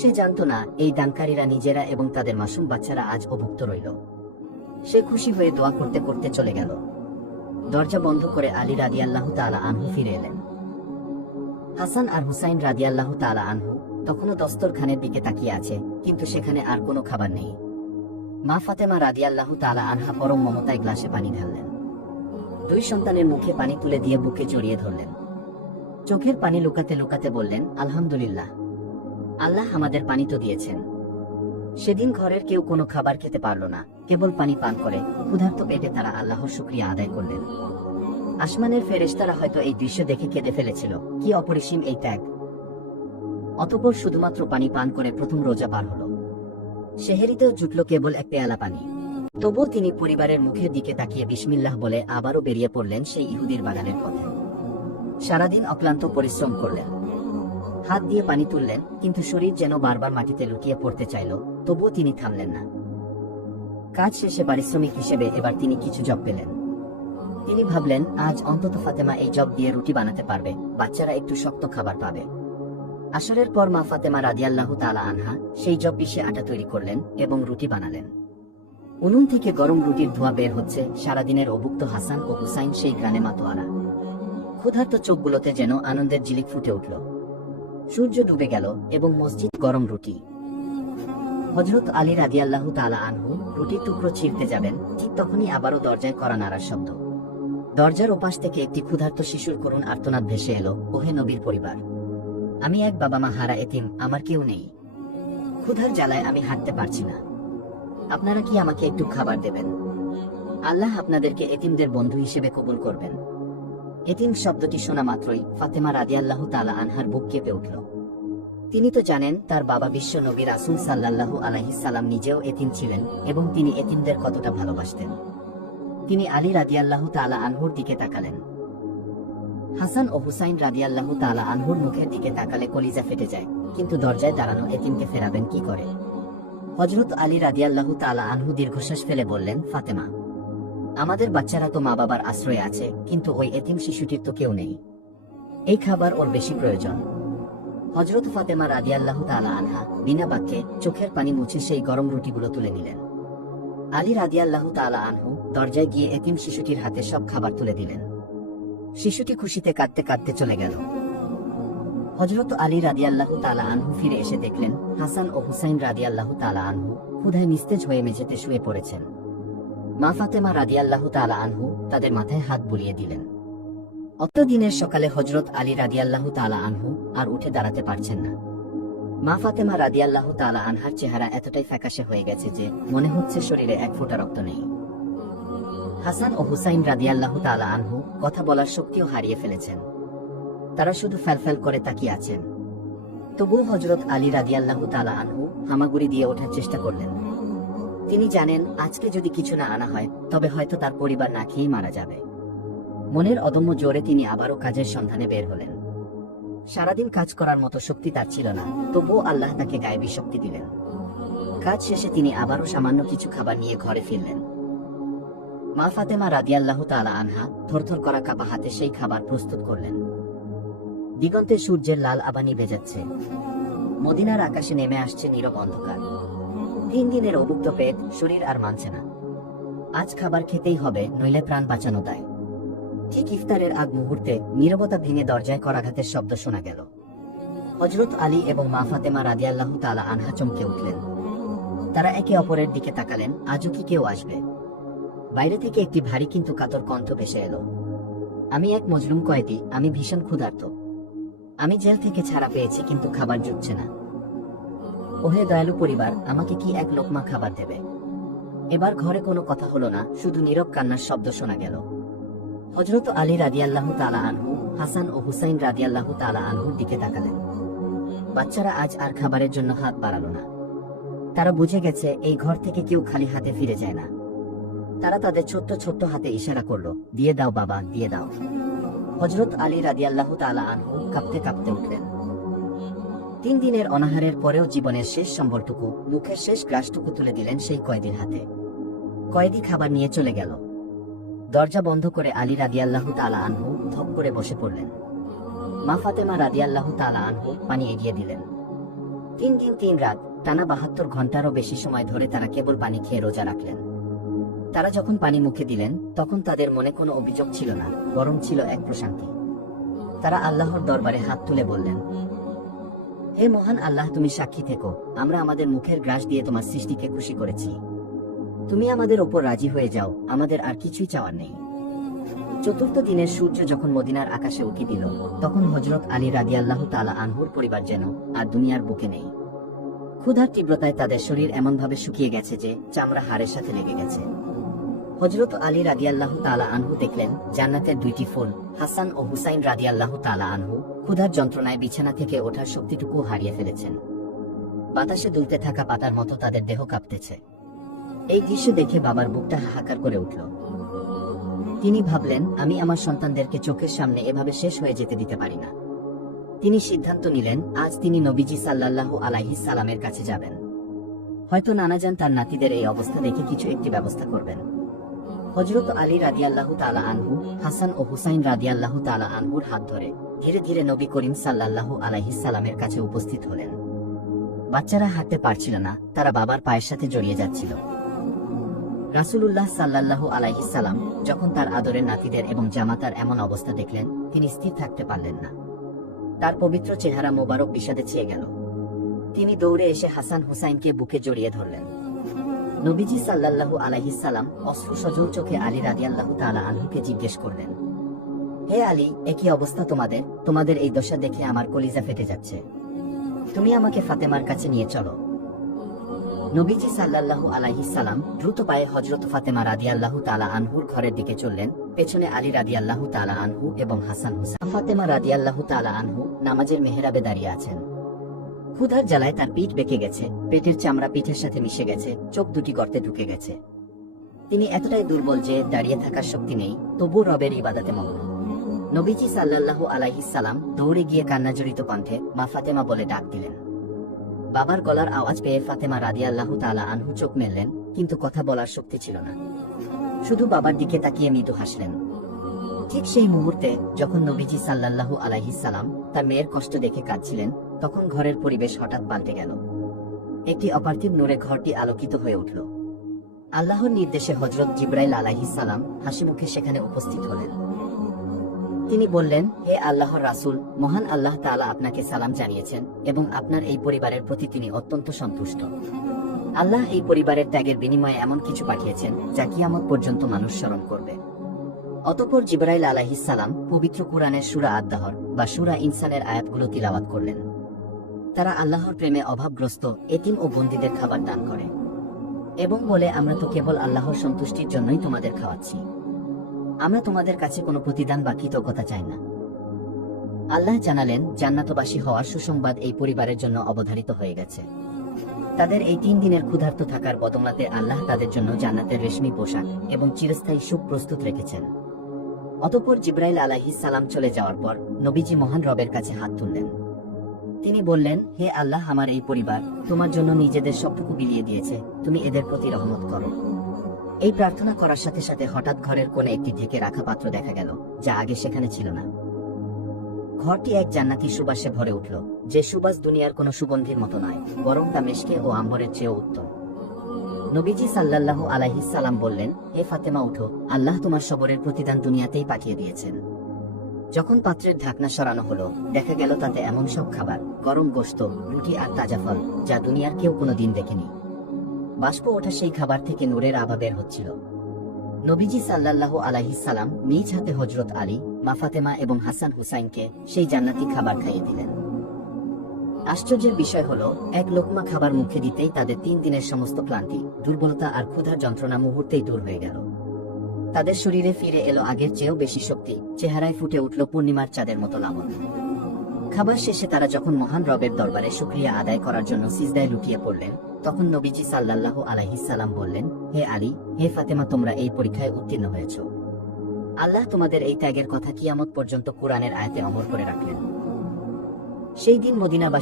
সে জানত না এই দানকারীরা নিজেরা এবং তাদের মাসুম বাচ্চারা আজ অভুক্ত রইল। সে খুশি হয়ে দোয়া করতে করতে চলে গেল। দরজা বন্ধ করে আলী রাদিয়াল্লাহু তাআলা আনহু ফিরে এলেন। হাসান আর হুসাইন রাদিয়াল্লাহু তাআলা আনহু তখনও দস্তরখানের দিকে তাকিয়ে আছে, কিন্তু সেখানে আর কোনো খাবার নেই। মা ফাতেমা রাদিয়াল্লাহু তাআলা আনহা পরম মমতায় গ্লাসে পানি ঢাললেন। দুই সন্তানের মুখে পানি তুলে দিয়ে বুকে জড়িয়ে ধরলেন। চোখের পানি লুকাতে লুকাতে বললেন, আলহামদুলিল্লাহ, আল্লাহ আমাদের পানি তো দিয়েছেন। সেদিন ঘরের কেউ কোনো খাবার খেতে পারল না, কেবল পানি পান করে ক্ষুধার্ত পেটে তারা আল্লাহর শুকরিয়া আদায় করলেন। আসমানের ফেরেশতারা হয়তো এই দৃশ্য দেখে কেঁদে ফেলেছিল, কি অপরিসীম এই ত্যাগ। অতঃপর শুধুমাত্র পানি পান করে প্রথম রোজা পার হলো। সেহেরিতেও জুটল কেবল এক পেয়ালা পানি। তবুও তিনি পরিবারের মুখের দিকে তাকিয়ে বিসমিল্লাহ বলে আবারও বেরিয়ে পড়লেন সেই ইহুদির বাগানের পথে। সারাদিন অক্লান্ত পরিশ্রম করলেন, হাত দিয়ে পানি তুললেন, কিন্তু শরীর যেন বারবার মাটিতে লুটিয়ে পড়তে চাইল। তবুও তিনি থামলেন না। কাজ শেষে পারিশ্রমিক হিসেবে এবার তিনি কিছু জব পেলেন। তিনি ভাবলেন, আজ অন্তত ফাতেমা এই জব দিয়ে রুটি বানাতে পারবে, বাচ্চারা একটু শক্ত খাবার পাবে। আসরের পর মা ফাতেমা রাদিয়াল্লাহু তাআলা আনহা সেই জব পিষে আটা তৈরি করলেন এবং রুটি বানালেন। উনুন থেকে গরম রুটির ধোঁয়া বের হচ্ছে, সারাদিনের অভুক্ত হাসান ও হুসাইন সেই গ্রানে মাতোয়ারা। ক্ষুধার্ত চোখগুলোতে যেন আনন্দের ঝিলিক ফুটে উঠল। সূর্য ডুবে গেল এবং মসজিদ গরম রুটি। হযরত আলী রাদিয়াল্লাহু তাআলা আনহু রুটির টুকরো ছিঁড়তে যাবেন, ঠিক তখনই আবারও দরজায় কড়া নাড়ার শব্দ। দরজার ওপাশ থেকে একটি ক্ষুধার্ত শিশুর করুণ আর্তনাদ ভেসে এলো, ওহে নবীর পরিবার, আমি এক বাবা মা হারা এতিম, আমার কেউ নেই। ক্ষুধার জ্বালায় আমি হাঁটতে পারছি না, আপনারা কি আমাকে একটু খাবার দেবেন? আল্লাহ আপনাদেরকে এতিমদের বন্ধু হিসেবে কবুল করবেন। এতিম শব্দটি শোনা মাত্রই ফাতেমা রাদিয়াল্লাহু তাআলা আনহার বুক কেঁপে উঠল। তিনি তো জানেন তার বাবা বিশ্ব নবী রাসূল সাল্লাল্লাহু আলাইহিস সালাম নিজেও এতিম ছিলেন এবং তিনি এতিমদের কতটা ভালোবাসতেন। তিনি আলী রাদিয়াল্লাহু তাআলা আনহুর দিকে তাকালেন। হাসান ও হুসাইন রাদিয়াল্লাহু তাআলা আনহুর মুখের দিকে তাকালে কলিজা ফেটে যায়, কিন্তু দরজায় দাঁড়ানো এতিমকে ফেরাবেন কি করে? হযরত আলী রাদিয়াল্লাহু তাআলা আনহু দীর্ঘশ্বাস ফেলে বললেন, ফাতেমা, আমাদের বাচ্চারা তো মা বাবার আশ্রয়ে আছে, কিন্তু ওই এতিম শিশুটির তো কেউ নেই। এই খাবার ওর বেশি প্রয়োজন। হযরত ফাতেমা রাদিয়াল্লাহু তাআলা আনহা বিনা বাক্যে চোখের পানি মুছে সেই গরম রুটিগুলো তুলে নিলেন। আলী রাদিয়াল্লাহু তাআলা আনহু দরজায় গিয়ে এতিম শিশুটির হাতে সব খাবার তুলে দিলেন। শিশুটি খুশিতে কাঁদতে কাঁদতে চলে গেল। হযরত আলী রাদিয়াল্লাহু তাআলা আনহু ফিরে এসে দেখলেন হাসান ও হুসাইন রাদিয়াল্লাহু তাআলা আনহু ক্ষুধায় নিস্তেজ হয়ে মেঝেতে শুয়ে পড়েছেন। মা ফাতেমা রাদিয়াল্লাহু তাআলা আনহু তাদের মাথায় হাত বুলিয়ে দিলেন। অত দিনের সকালে হযরত আলী রাদিয়াল্লাহু তাআলা আনহু আর উঠে দাঁড়াতে পারছেন না। মা ফাতেমা রাদিয়াল্লাহু তাআলা আনহার চেহারা এতটাই ফ্যাকাশে হয়ে গেছে যে মনে হচ্ছে শরীরে এক ফোঁটা রক্ত নেই। হাসান ও হুসাইন রাদিয়াল্লাহু তাআলা আনহু কথা বলার শক্তিও হারিয়ে ফেলেছেন। তারা শুধু ফ্যালফ্যাল করে তাকিয়ে আছেন। তবুও হযরত আলী রাদিয়াল্লাহু তাআলা আনহু হামাগুড়ি দিয়ে ওঠার চেষ্টা করলেন। তিনি জানেন আজকে যদি কিছু না আনা হয় তবে হয়তো তার পরিবার না খেয়েই মারা যাবে। মনের অদম্য জোরে তিনি আবারও কাজের সন্ধানে বের হলেন। সারাদিন কাজ করার মতো শক্তি তার ছিল না, তবুও আল্লাহ তাকে গায়েবী শক্তি দিলেন। কাজ শেষে তিনি আবারও সামান্য কিছু খাবার নিয়ে ঘরে ফিরলেন। মা ফাতেমা রাদিয়াল্লাহু তাআলা আনহা থরথর করা কাপা হাতে সেই খাবার প্রস্তুত করলেন। দিগন্তে সূর্যের লাল আবানি ভেজাচ্ছে। মদিনার আকাশে নেমে আসছে নীরব অন্ধকার। 3 দিনের অভুক্ত পেট, শরীর আর মানছে না। আজ খাবার খেতেই হবে, নইলে প্রাণ বাঁচানো দায়। ঠিক ইফতারের আগ মুহূর্তে নীরবতা ভেঙে দরজায় করাঘাতের শব্দ শোনা গেল। হযরত আলী এবং মা ফাতেমা রাদিয়াল্লাহু তাআলা আনহা চমকে উঠলেন। তারা একে অপরের দিকে তাকালেন, আজও কি কেউ আসবে? বাইরে থেকে একটি ভারী কিন্তু কাতর কণ্ঠ ভেসে এলো। আমি এক মজলুম কয়েদি, আমি ভীষণ ক্ষুধার্ত। আমি জেল থেকে ছাড়া পেয়েছি, কিন্তু খাবার জুটছে না। ওহে দয়ালু পরিবার, আমাকে কি এক লোকমা খাবার দেবে? এবার ঘরে কোনো কথা হলো না, শুধু নীরব কান্নার শব্দ শোনা গেল। হযরত আলী রাদিয়াল্লাহু তাআলা আনহু হাসান ও হুসাইন রাদিয়াল্লাহু তাআলা আনহুর দিকে তাকালেন। বাচ্চারা আজ আর খাবারের জন্য হাত বাড়ালো না। তারা বুঝে গেছে এই ঘর থেকে কেউ খালি হাতে ফিরে যায় না। তারা তাদের ছোট্ট ছোট্ট হাতে ইশারা করলো, দিয়ে দাও বাবা, দিয়ে দাও। হযরত আলী রাদিয়াল্লাহু তাআলা আনহু কাঁপতে কাঁপতে উঠলেন। 3 দিনের অনাহারের পরেও জীবনের শেষ সম্বলটুকু, মুখের শেষ গ্রাসটুকু তুলে দিলেন সেই কয়েদির হাতে। কয়েদি খাবার নিয়ে চলে গেল। দরজা বন্ধ করে আলী রাদিয়াল্লাহু তাআলা আনহু ধপ করে বসে পড়লেন। মা ফাতেমা রাদিয়াল্লাহু তাআলা আনহু পানি এগিয়ে দিলেন। দিন 3 রাত টানা 72 ঘন্টারও বেশি সময় ধরে তারা কেবল পানি খেয়ে রোজা রাখলেন। তারা যখন পানি মুখে দিলেন তখন তাদের মনে কোনো অভিযোগ ছিল না, বরং ছিল এক প্রশান্তি। তারা আল্লাহর দরবারে হাত তুলে বললেন, হে মহান আল্লাহ, তুমি সাক্ষী থেকো, আমরা আমাদের মুখের গ্রাস দিয়ে তোমার সৃষ্টিকে খুশি করেছি। তুমি আমাদের ওপর রাজি হয়ে যাও, আমাদের আর কিছুই চাওয়ার নেই। চতুর্থ দিনের সূর্য যখন মদিনার আকাশে উকি দিল, তখন হযরত আলী রাদিয়াল্লাহু তাআলা আনহুর পরিবার যেন আর দুনিয়ার বুকে নেই। ক্ষুধার তীব্রতায় তাদের শরীর এমনভাবে শুকিয়ে গেছে যে চামড়া হাড়ের সাথে লেগে গেছে। হযরত আলী রাদিয়াল্লাহু তাআলা আনহু দেখলেন জান্নাতের 2টি ফুল, হাসান ও হুসাইন রাদিয়াল্লাহু তাআলা আনহু ক্ষুধার যন্ত্রণায় বিছানা থেকে ওঠার শক্তিটুকু হারিয়ে ফেলেছেন। বাতাসে দুলতে থাকা পাতার মতো তাদের দেহ কাঁপতেছে। এই দৃশ্য দেখে বাবার বুকটা হাহাকার করে উঠল। তিনি ভাবলেন, আমি আমার সন্তানদেরকে চোখের সামনে এভাবে শেষ হয়ে যেতে দিতে পারি না। তিনি সিদ্ধান্ত নিলেন, আজ তিনি নবীজি সাল্লাল্লাহু আলাইহি সাল্লামের কাছে যাবেন। হয়তো নানাজান তার নাতিদের এই অবস্থা দেখে কিছু একটি ব্যবস্থা করবেন। হযরত আলী রাদিয়াল্লাহু তাআলা আনহু হাসান ও হুসাইন রাদিয়াল্লাহু তাআলা আনহুর হাত ধরে ধীরে ধীরে নবী করিম সাল্লাল্লাহু আলাইহি সাল্লামের কাছে উপস্থিত হলেন। বাচ্চারা হাঁটতে পারছিল না, তারা বাবার পায়ের সাথে জড়িয়ে যাচ্ছিল। রাসূলুল্লাহ সাল্লাল্লাহু আলাইহি সাল্লাম যখন তার আদরের নাতিদের এবং জামাতার এমন অবস্থা দেখলেন, তিনি স্থির থাকতে পারলেন না। তার পবিত্র চেহারা মোবারক বিষাদে ছেয়ে গেল। তিনি দৌড়ে এসে হাসান হুসাইনকে বুকে জড়িয়ে ধরলেন। নবীজি সাল্লাল্লাহু আলাইহি সাল্লাম অশ্রু সজল চোখে আলী রাদিয়াল্লাহু তাআলা আনহুকে জিজ্ঞেস করলেন, হে আলী, একই অবস্থা তোমাদের? তোমাদের এই দশা দেখে আমার কলিজা ফেটে যাচ্ছে। তুমি আমাকে ফাতেমার কাছে নিয়ে চলো। নবীজি সাল্লাল্লাহু আলাইহি সাল্লাম দ্রুত পায়ে হযরত ফাতেমা রাদিয়াল্লাহু তাআলা আনহুর ঘরের দিকে চললেন। পেছনে আলী রাদিয়াল্লাহু তাআলা আনহু এবং হাসান হুসাইন। ফাতেমা রাদিয়াল্লাহু তাআলা আনহু নামাজের মেহরাবে দাঁড়িয়ে আছেন। ক্ষুধার জ্বালায় তার পিঠ বেঁকে গেছে, পেটের চামড়া পিঠের সাথে মিশে গেছে, চোখ দুটি গর্তে ঢুকে গেছে। তিনি এতটাই দুর্বল যে দাঁড়িয়ে থাকার শক্তি নেই, তবু রবের ইবাদতে মগ্ন। নবীজি সাল্লাল্লাহু আলাইহি সাল্লাম দৌড়ে গিয়ে কান্নাজড়িত কণ্ঠে মা ফাতেমা বলে ডাক দিলেন। বাবার গলার আওয়াজ পেয়ে ফাতেমা রাদিয়াল্লাহু তাআলা আনহু চোখ মেললেন, কিন্তু কথা বলার শক্তি ছিল না। শুধু বাবার দিকে তাকিয়ে মৃদু হাসলেন। ঠিক সেই মুহূর্তে যখন নবীজি সাল্লাল্লাহু আলাইহি সাল্লাম তার মেয়ের কষ্ট দেখে কাঁদছিলেন, তখন ঘরের পরিবেশ হঠাৎ পাল্টে গেল। একটি অপার্থিব নূরে ঘরটি আলোকিত হয়ে উঠল। আল্লাহর নির্দেশে হযরত জিবরাইল আলাইহিস সালাম হাসিমুখে সেখানে উপস্থিত হলেন। তিনি বললেন, হে আল্লাহর রাসূল, মহান আল্লাহ তাআলা আপনাকে সালাম জানিয়েছেন এবং আপনার এই পরিবারের প্রতি তিনি অত্যন্ত সন্তুষ্ট। আল্লাহ এই পরিবারের ত্যাগের বিনিময়ে এমন কিছু পাঠিয়েছেন যা কিয়ামত পর্যন্ত মানুষ স্মরণ করবে। অতঃপর জিবরাইল আলাইহিস সালাম পবিত্র কুরআনের সূরা আদ-দাহর বা সূরা ইনসানের আয়াতগুলো তিলাওয়াত করলেন। তারা আল্লাহর প্রেমে অভাবগ্রস্ত এতিম ও বন্দীদের খাবার দান করে এবং বলে, আমরা তো কেবল আল্লাহর সন্তুষ্টির জন্যই তোমাদের খাওয়াচ্ছি। আমরা তোমাদের কাছে কোনো প্রতিদান বা কৃতজ্ঞতা চাই না। আল্লাহ জানালেন, জান্নাতবাসী হওয়ার সুসংবাদ এই পরিবারের জন্য অবধারিত হয়ে গেছে। তাদের এই 3 দিনের ক্ষুধার্ত থাকার বদলাতে আল্লাহ তাদের জন্য জান্নাতের রেশমি পোশাক এবং চিরস্থায়ী সুখ প্রস্তুত রেখেছেন। অতঃপর জিবরাইল আলাইহিস সালাম চলে যাওয়ার পর নবীজি মহান রবের কাছে হাত তুললেন। তিনি বললেন, হে আল্লাহ, আমার এই পরিবার তোমার জন্য নিজেদের সবটুকু বিলিয়ে দিয়েছে, তুমি এদের প্রতি রহমত করো। এই প্রার্থনা করার সাথে সাথে হঠাৎ ঘরের কোণে একটি ঢেকে রাখা পাত্র দেখা গেল, যা আগে সেখানে ছিল না। ঘরটি এক জান্নাতি সুবাসে ভরে উঠল, যে সুবাস দুনিয়ার কোনো সুগন্ধির মতো নয়, বরং তা মেশকে ও আম্বরের চেয়েও উত্তম। নবীজি সাল্লাল্লাহু আলাইহিস সালাম বললেন, হে ফাতেমা, উঠো, আল্লাহ তোমার সবরের প্রতিদান দুনিয়াতেই পাঠিয়ে দিয়েছেন। যখন পাত্রের ঢাকনা সরানো হলো, দেখা গেল তাতে এমন সব খাবার, গরম গোশত, রুটি আর তাজা ফল, যা দুনিয়ার কেউ কোনোদিন দেখেনি। বাষ্প ওঠা সেই খাবার থেকে নূরের আভা বের হচ্ছিল। নবীজি সাল্লাল্লাহু আলাইহিস সালাম নিজ হাতে হযরত আলী, মা ফাতেমা এবং হাসান হুসাইনকে সেই জান্নাতি খাবার খাইয়ে দিলেন। আশ্চর্যের বিষয় হলো, এক লোকমা খাবার মুখে দিতেই তাদের 3 দিনের সমস্ত ক্লান্তি, দুর্বলতা আর ক্ষুধার যন্ত্রণা মুহূর্তেই দূর হয়ে গেল। তাদের শরীরে ফিরে এলো আগের চেয়েও বেশি শক্তি, চেহারায় ফুটে উঠল পূর্ণিমার চাঁদের মতো লাবণ্য। খাবার শেষে তারা যখন মহান রবের দরবারে শুকরিয়া আদায় করার জন্য সিজদায় লুটিয়ে পড়লেন, তখন নবীজি সাল্লাল্লাহু আলাইহিস সালাম বললেন, হে আলী, হে ফাতেমা, তোমরা এই পরীক্ষায় উত্তীর্ণ হয়েছ। আল্লাহ তোমাদের এই ত্যাগের কথা কিয়ামত পর্যন্ত কুরআনের আয়াতে অমর করে রাখলেন। সেই দিন মদিনাবাসী